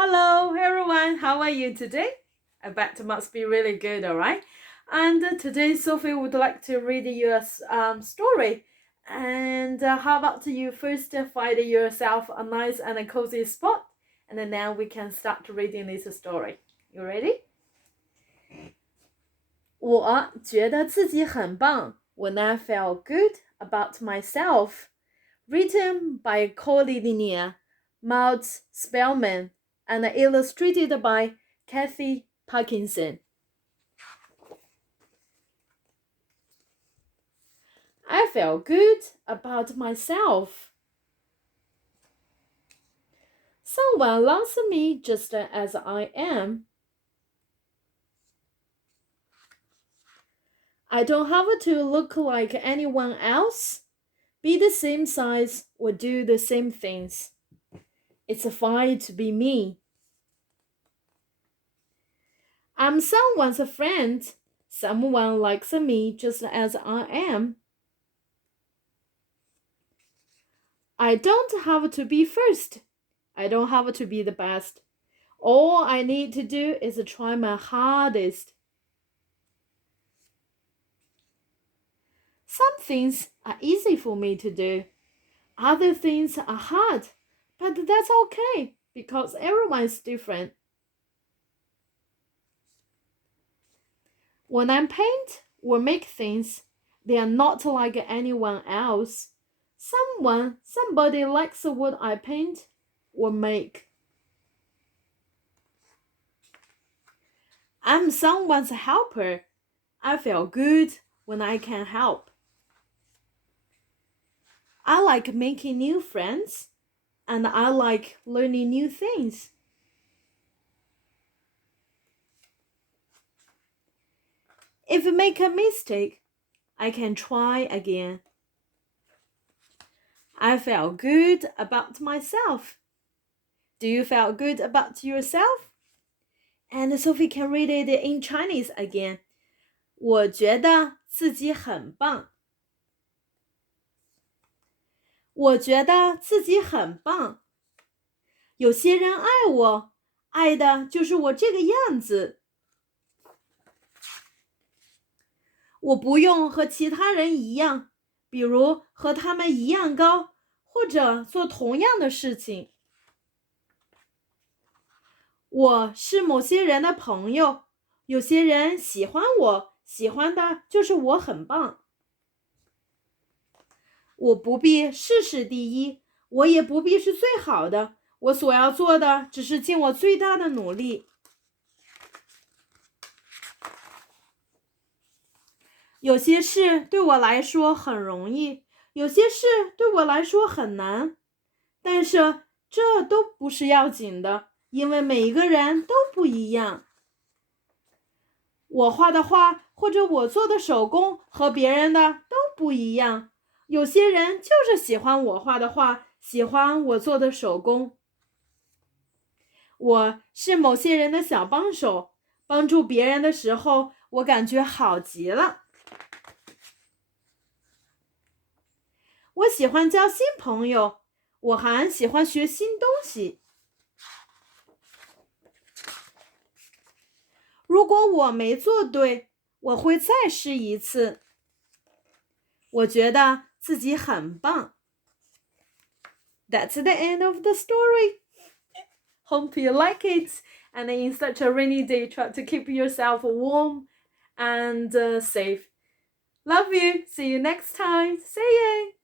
Hello everyone, how are you today? I bet it must be really good, alright? And today Sophie would like to read you a story. And how about you first find yourself a nice and a cozy spot, and then now we can start reading this story. You ready? 我觉得自己很棒 when I felt good about myself. Written by Cornelia Maude Spelman and illustrated by Kathy Parkinson. I felt good about myself. Someone loves me just as I am. I don't have to look like anyone else, be the same size, or do the same things. It's fine to be me. I'm someone's friend. Someone likes me just as I am. I don't have to be first. I don't have to be the best. All I need to do is try my hardest. Some things are easy for me to do. Other things are hard, but that's okay because everyone is different. When I paint or make things, they are not like anyone else. Somebody likes what I paint or make. I'm someone's helper. I feel good when I can help. I like making new friends, and I like learning new things. If I make a mistake, I can try again. I feel good about myself. Do you feel good about yourself? And Sophie can read it in Chinese again. 我觉得自己很棒。我觉得自己很棒。有些人爱我，爱的就是我这个样子。我不用和其他人一样，比如和他们一样高，或者做同样的事情。我是某些人的朋友，有些人喜欢我，喜欢的就是我很棒。我不必事事第一，我也不必是最好的，我所要做的只是尽我最大的努力。有些事对我来说很容易，有些事对我来说很难，但是这都不是要紧的，因为每一个人都不一样。我画的画或者我做的手工和别人的都不一样，有些人就是喜欢我画的画，喜欢我做的手工。我是某些人的小帮手，帮助别人的时候，我感觉好极了。我喜欢交新朋友，我还喜欢学新东西。如果我没做对，我会再试一次。我觉得自己很棒。That's the end of the story. Hope you like it. And in such a rainy day, try to keep yourself warm and safe. Love you. See you next time. See you.